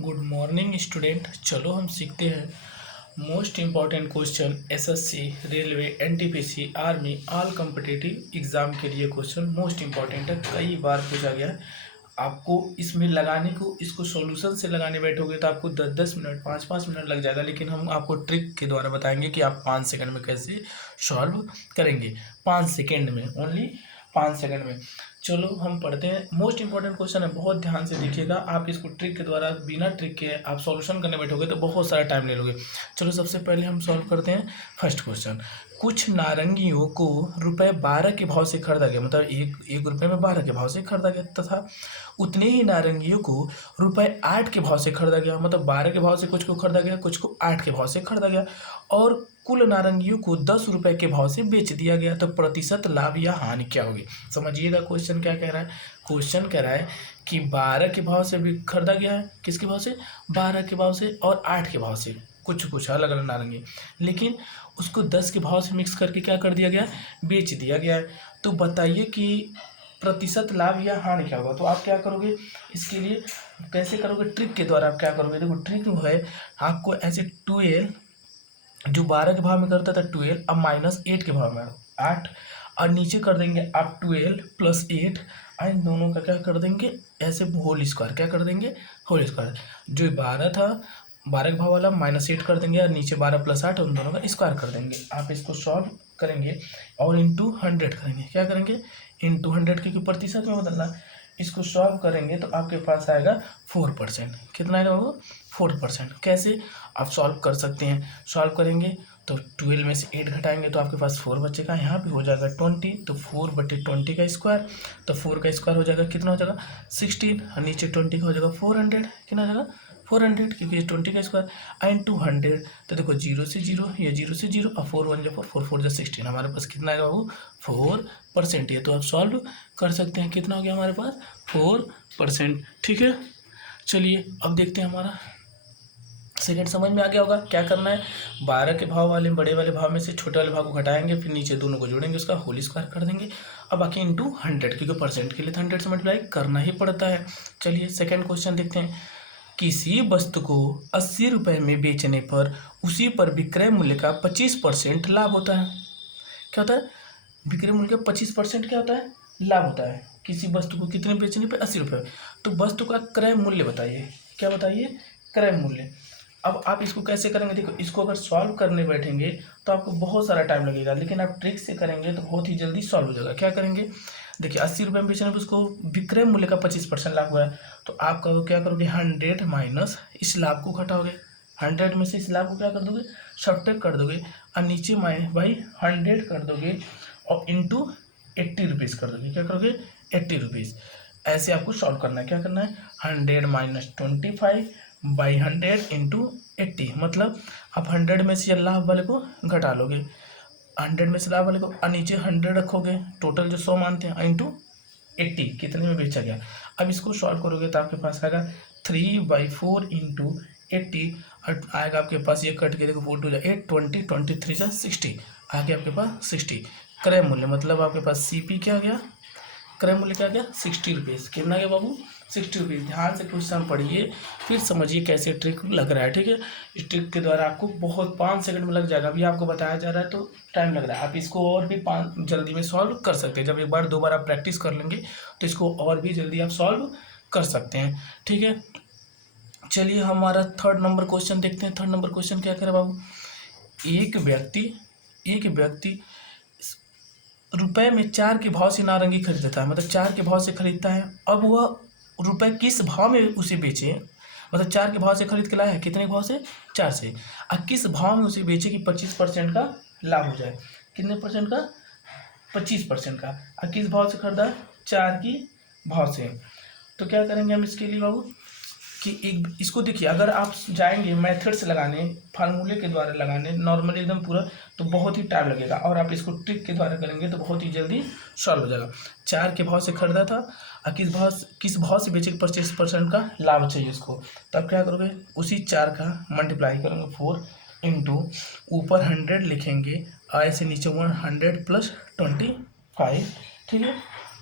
Good morning student. चलो हम सीखते हैं most important question SSC, railway, NTPC, army, all competitive exam के लिए क्वेश्चन मोस्ट इम्पॉर्टेंट है, कई बार पूछा गया है। आपको इसमें लगाने को, इसको सॉल्यूशन से लगाने बैठोगे तो आपको 10-10 मिनट, 5-5 मिनट लग जाएगा, लेकिन हम आपको ट्रिक के द्वारा बताएंगे कि आप 5 सेकंड में कैसे सॉल्व करेंगे। 5 सेकंड में, ओनली 5 सेकंड में। चलो हम पढ़ते हैं। मोस्ट इंपॉर्टेंट क्वेश्चन है, बहुत ध्यान से देखिएगा। आप इसको ट्रिक के द्वारा, बिना ट्रिक के आप सॉल्यूशन करने बैठोगे तो बहुत सारा टाइम ले लोगे। चलो सबसे पहले हम सॉल्व करते हैं फर्स्ट क्वेश्चन। कुछ नारंगियों को ₹12 के भाव से खरीदा गया, मतलब एक रुपये में 12 के भाव से खरीदा गया, तथा उतने ही नारंगियों को ₹8 के भाव से खरीदा गया, मतलब 12 के भाव से कुछ को खरीदा गया, कुछ को 8 के भाव से खरीदा गया, और कुल नारंगियों को 10 रुपये के भाव से बेच दिया गया। तो प्रतिशत लाभ या हानि क्या होगी? समझिएगा क्वेश्चन क्या कह रहा है। क्वेश्चन कह रहा है कि 12 के भाव से भी खरीदा गया है, किसके भाव से? 12 के भाव से, और 8 के भाव से, कुछ अलग अलग नारंगी, लेकिन उसको 10 के भाव से मिक्स करके क्या कर दिया गया? बेच दिया गया है। तो बताइए कि प्रतिशत लाभ या हानि क्या होगा? तो आप क्या करोगे इसके लिए, कैसे करोगे? ट्रिक के द्वारा आप क्या करोगे? देखो ट्रिक जो है, आपको ऐसे 12 जो 12 के भाव में करता था 12, अब -8 के भाव में 8, और नीचे कर देंगे आप 12 + 8, इन दोनों का क्या कर देंगे? ऐसे होल स्क्वायर, क्या कर देंगे? Whole square. जो 12 था, 12 के भाव वाला -8 कर देंगे, और नीचे 12 + 8, उन दोनों का स्क्वायर कर देंगे। आप इसको सॉल्व करेंगे और इंटू 100 करेंगे। क्या करेंगे? इंटू 100, क्योंकि प्रतिशत में बदलना। इसको सॉल्व करेंगे तो आपके पास आएगा 4%। कितना आएगा वो? 4%। कैसे आप सॉल्व कर सकते हैं? सॉल्व करेंगे तो 12 में से 8 घटाएंगे तो आपके पास 4 बचेगा, यहाँ पे हो जाएगा 20, तो 4/20 का स्क्वायर, तो 4 का स्क्वायर हो जाएगा, कितना हो जाएगा? 16, और नीचे 20 का हो जाएगा 400, कितना हो जाएगा? 400, क्योंकि 20 का स्क्वायर एंड 200। तो देखो 0 से 0, ये 0 से 0, और 4 1 4, 4 4 16, हमारे पास कितना आएगा वो? 4%। ये तो आप सॉल्व कर सकते हैं। कितना हो गया हमारे पास? 4%। ठीक है, चलिए अब देखते हैं। हमारा सेकंड समझ में आ गया होगा क्या करना है। 12 के भाव वाले, बड़े वाले भाव में से छोटे वाले भाव को घटाएंगे, फिर नीचे दोनों को जोड़ेंगे, उसका होल स्क्वायर कर देंगे, अब बाकी इंटू 100, क्योंकि परसेंट के लिए तो 100 से मल्टीप्लाई करना ही पड़ता है। चलिए सेकंड क्वेश्चन देखते हैं। किसी वस्तु को 80 रुपये में बेचने पर उसी पर विक्रय मूल्य का 25% लाभ होता है। क्या होता है? विक्रय मूल्य का 25% क्या होता है? लाभ होता है। किसी वस्तु को कितने बेचने पर? 80 रुपये। तो वस्तु का क्रय मूल्य बताइए। क्या बताइए? क्रय मूल्य। अब आप इसको कैसे करेंगे? देखो इसको अगर सॉल्व करने बैठेंगे तो आपको बहुत सारा टाइम लगेगा, लेकिन आप ट्रिक से करेंगे तो बहुत ही जल्दी सॉल्व हो जाएगा। क्या करेंगे? देखिए 80 रुपये में बेचने पर उसको विक्रय मूल्य का 25% लाभ हुआ है, तो आप करो क्या करोगे? 100 माइनस इस लाभ को घटाओगे, 100 में से इस लाभ को क्या कर दोगे? सब्ट्रैक्ट कर दोगे, और नीचे भाई 100 कर दोगे, और इंटू 80 रुपीज़ कर दोगे। क्या करोगे? 80 रुपीज़। ऐसे आपको सॉल्व करना है। क्या करना है? 100 माइनस 25/100 इंटू 80, मतलब आप 100 में से लाभ वाले को घटा लोगे, 100 में से लाभ वाले को, और नीचे 100 रखोगे, टोटल जो 100 मानते हैं, इंटू 80, कितने में बेचा गया। अब इसको सॉल्व करोगे तो आपके पास आएगा 3/4 इंटू 80, और आएगा आपके पास, ये कट के देखो 4 2 8, 20, 23 60, आगे आपके पास 60। क्रय मूल्य मतलब आपके पास CP क्या आ गया? क्रय मूल्य क्या आ गया? 60 रुपीज़। कितना गया बाबू? 60 रुपीज़। ध्यान से क्वेश्चन पढ़िए, फिर समझिए कैसे ट्रिक लग रहा है। ठीक है, इस ट्रिक के द्वारा आपको बहुत 5 सेकंड में लग जाएगा। अभी आपको बताया जा रहा है तो टाइम लग रहा है, आप इसको और भी 5 जल्दी में सॉल्व कर सकते हैं। जब एक बार 2 बार आप प्रैक्टिस कर लेंगे तो इसको और भी जल्दी आप सॉल्व कर सकते हैं। ठीक है, चलिए हमारा थर्ड नंबर क्वेश्चन देखते हैं। थर्ड नंबर क्वेश्चन क्या करे बाबू? एक व्यक्ति रुपए में 4 के भाव से नारंगी खरीदता है, मतलब 4 के भाव से खरीदता है। अब वह रुपए किस भाव में उसे बेचे, मतलब 4 के भाव से खरीद के लाया है, कितने भाव से? 4 से, और किस भाव में उसे बेचे कि 25% का लाभ हो जाए। कितने परसेंट का? 25% का। और किस भाव से खरीदा है? 4 की भाव से। तो क्या करेंगे हम इसके लिए बाबू कि एक इसको देखिए, अगर आप जाएंगे मेथड से लगाने, फार्मूले के द्वारा लगाने, नॉर्मली एकदम पूरा, तो बहुत ही टाइम लगेगा, और आप इसको ट्रिक के द्वारा करेंगे तो बहुत ही जल्दी सॉल्व हो जाएगा। 4 के भाव से खरीदा था, और किस भाव से बेचे? 25% का लाभ चाहिए उसको। तो आप क्या करोगे? उसी 4 का मल्टीप्लाई करेंगे 4 इंटू ऊपर 100 लिखेंगे, और ऐसे नीचे 100 + 25। ठीक है,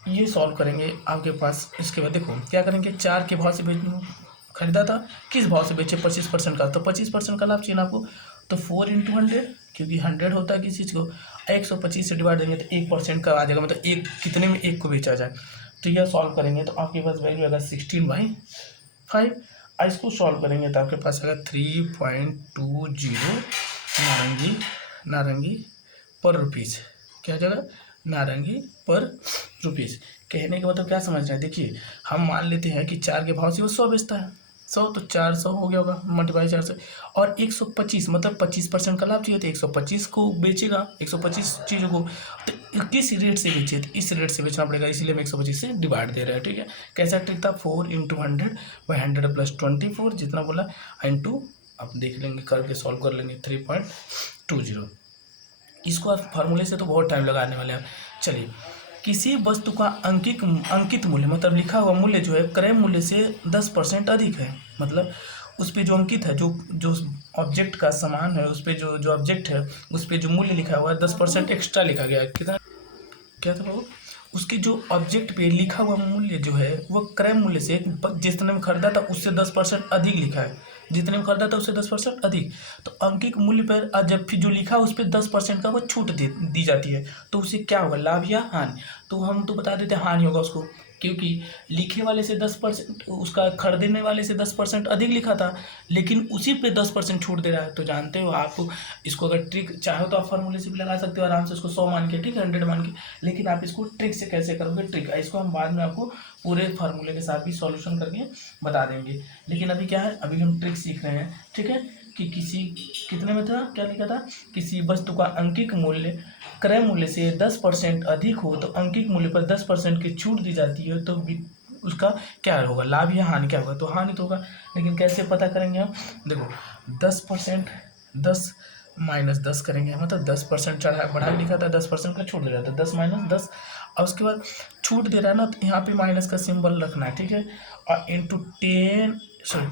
ये सॉल्व करेंगे आपके पास। इसके बाद देखो क्या करेंगे, 4 के भाव से खरीदा था, किस भाव से बेचे, 25% का, तो 25% का लाभ चाहिए ना आपको, तो 4 × 100, क्योंकि 100 होता है किसी चीज़ को, 125 से डिवाइड देंगे तो 1% का आ जाएगा, मतलब एक कितने में एक को बेचा जाए। तो यह सॉल्व करेंगे तो आपके पास वैल्यू आएगा 16/5। इसको सॉल्व करेंगे तो आपके पास आएगा 3.20 नारंगी पर रुपीज़। क्या हो जाएगा, नारंगी पर रुपीज़। कहने का मतलब क्या समझ रहे हैं, देखिए हम मान लेते हैं कि 4 के भाव से वो 100 बेचता है, 100 तो 400 हो गया होगा, मल्टीप्लाई 4 से, और 125 मतलब 25% का लाभ चाहिए, तो 125 को बेचेगा, 125 चीज़ों को, तो किस रेट से बेचे, तो इस रेट से बेचना पड़ेगा, इसलिए हम 125 से डिवाइड दे रहे हैं। ठीक है, कैसा ट्रिक था, 4 × 100/100 + 24 जितना बोला इंटू, आप देख लेंगे करके सॉल्व कर लेंगे 3.20। इसको आप फार्मूले से तो बहुत टाइम लगाने वाले हैं। चलिए, किसी वस्तु का अंकित मूल्य मतलब लिखा हुआ मूल्य जो है क्रय मूल्य से 10% अधिक है, मतलब उस पर जो अंकित है, जो ऑब्जेक्ट का सामान है, उस पर जो ऑब्जेक्ट है उस पर जो मूल्य लिखा हुआ है 10% एक्स्ट्रा लिखा गया है। कितना, क्या था बाबू, उसके जो ऑब्जेक्ट पे लिखा हुआ मूल्य जो है वो क्रय मूल्य से जितने में खरीदा था उससे 10% अधिक लिखा है, जितने में खरीदा था उससे 10% अधिक। तो अंकित मूल्य पर जब फिर जो लिखा है उस पर 10% का वो छूट दी जाती है, तो उसे क्या होगा, लाभ या हानि। तो हम तो बता देते हैं हानि होगा उसको, क्योंकि लिखे वाले से 10%, उसका खरीदने वाले से 10% अधिक लिखा था, लेकिन उसी पे 10% छूट दे रहा है। तो जानते हो आप, इसको अगर ट्रिक चाहो तो आप फार्मूले से भी लगा सकते हो आराम से, इसको 100 मान के, ठीक है, 100 मान के, लेकिन आप इसको ट्रिक से कैसे करोगे, ट्रिक इसको हम बाद में आपको पूरे फार्मूले के साथ भी सॉल्यूशन करके बता देंगे। लेकिन अभी क्या है, अभी हम ट्रिक सीख रहे हैं। ठीक है, कि कितने में था, क्या लिखा था, किसी वस्तु का अंकित मूल्य क्रय मूल्य से 10% अधिक हो तो अंकित मूल्य पर 10% की छूट दी जाती है, तो उसका क्या होगा, लाभ या हानि, क्या होगा, तो हानि तो होगा। लेकिन कैसे पता करेंगे हम, देखो 10%, 10 - 10 करेंगे, मतलब 10% बढ़ा लिखा था, 10% का छूट दे रहा था, 10 - 10, और उसके बाद छूट दे रहा है ना, तो यहाँ पे माइनस का सिंबल रखना है। ठीक है, और इंटू 10 ×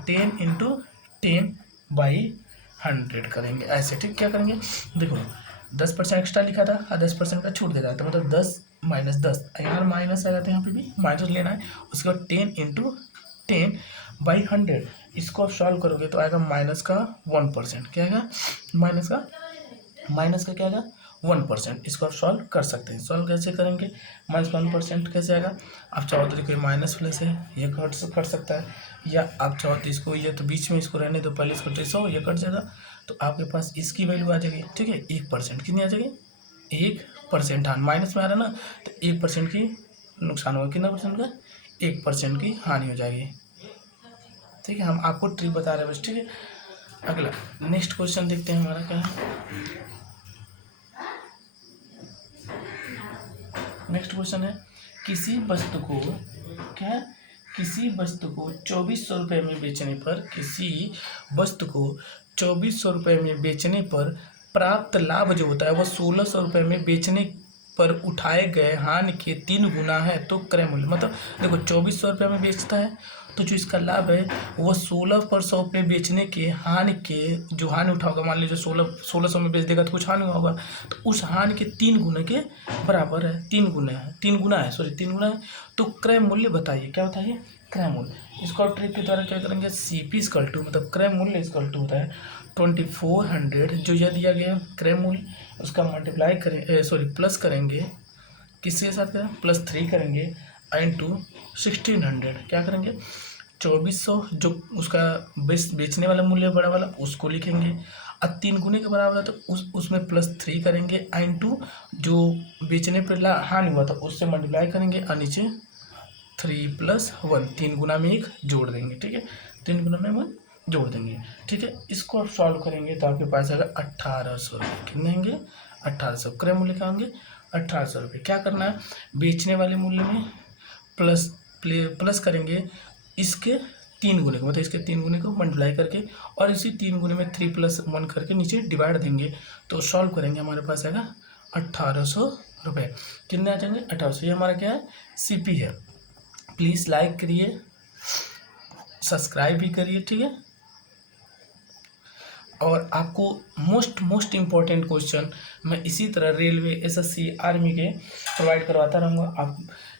10/100 करेंगे ऐसे। ठीक, क्या करेंगे, देखो 10% एक्स्ट्रा लिखा था और 10% का छूट दे रहा था, मतलब 10 - 10, यहाँ माइनस आ जाता है, यहाँ पे भी माइनस लेना है। उसके बाद 10 × 10/100, इसको आप सॉल्व करोगे तो आएगा माइनस का 1%। क्या आएगा, माइनस का क्या आएगा, 1%। इसको आप सॉल्व कर सकते हैं। सॉल्व कैसे करेंगे, -1% कैसे आएगा, आप चाहो तो देखिए माइनस प्लस है, ये कट सकता है, या आप चाहो तो इसको, ये तो बीच में इसको रहने दो, पहले इसको ट्रेस हो, ये कट जाएगा, तो आपके पास इसकी वैल्यू आ जाएगी। ठीक है, 1%, कितनी आ जाएगी, 1%। हाँ, माइनस में आ रहा ना, तो 1% की नुकसान होगा, कितना परसेंट का, 1% की हानि हो जाएगी। ठीक है, हम आपको ट्रिक बता रहे हैं बस। ठीक है, अगला नेक्स्ट क्वेश्चन देखते हैं हमारा क्या है। नेक्स्ट क्वेश्चन है, किसी वस्तु को 2400 रुपये में बेचने पर, किसी वस्तु को 2400 रुपये में बेचने पर प्राप्त लाभ जो होता है वह 1600 रुपये में बेचने पर उठाए गए हानि के 3 गुना है, तो क्रय मूल्य, मतलब देखो 2400 रुपये में बेचता है, तो जो इसका लाभ है वो 1600 पे बेचने के हानि के, जो हानि उठाओगा, मान लीजिए 1600 में बेच देगा तो कुछ हानि होगा, तो उस हानि के 3 गुने के बराबर है, 3 गुना है। तो क्रय मूल्य बताइए, क्या बताइए, क्रय मूल्य। इसको आप ट्रिक के द्वारा क्या करेंगे, CP = मतलब क्रय मूल्य = होता है 2400, जो यह दिया गया क्रय मूल्य, उसका मल्टीप्लाई करें, प्लस करेंगे, किसके साथ करें, +3 करेंगे, इंटू 1600, क्या करेंगे, 2400 जो उसका बेचने वाला मूल्य बड़ा वाला उसको लिखेंगे, अब 3 गुने के बराबर है तो उसमें +3 करेंगे, इंटू जो बेचने पर हानि हुआ था उससे मल्टीप्लाई करेंगे, और नीचे 3 + 1, 3 गुना में 1 जोड़ देंगे। ठीक है, 3 गुना में 1 जोड़ देंगे। ठीक है, इसको आप सॉल्व करेंगे तो आपके पास आएगा 1800 रुपये। कितने होंगे, 1800, क्रय मूल्य क्या होंगे, 1800 रुपये। क्या करना है, बेचने वाले मूल्य में प्लस करेंगे इसके 3 गुने को, मतलब इसके 3 गुने को मल्टीप्लाई करके, और इसी 3 गुने में 3 + 1 करके नीचे डिवाइड देंगे, तो सॉल्व करेंगे, हमारे पास आएगा 1800 रुपये। कितने आ जाएंगे, 1800। ये हमारा क्या है, CP है। प्लीज़ लाइक करिए, सब्सक्राइब भी करिए। ठीक है, और आपको मोस्ट इम्पॉर्टेंट क्वेश्चन मैं इसी तरह रेलवे, SSC, आर्मी के प्रोवाइड करवाता रहूँगा। आप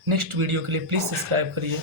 नेक्स्ट वीडियो के लिए प्लीज़ सब्सक्राइब करिए।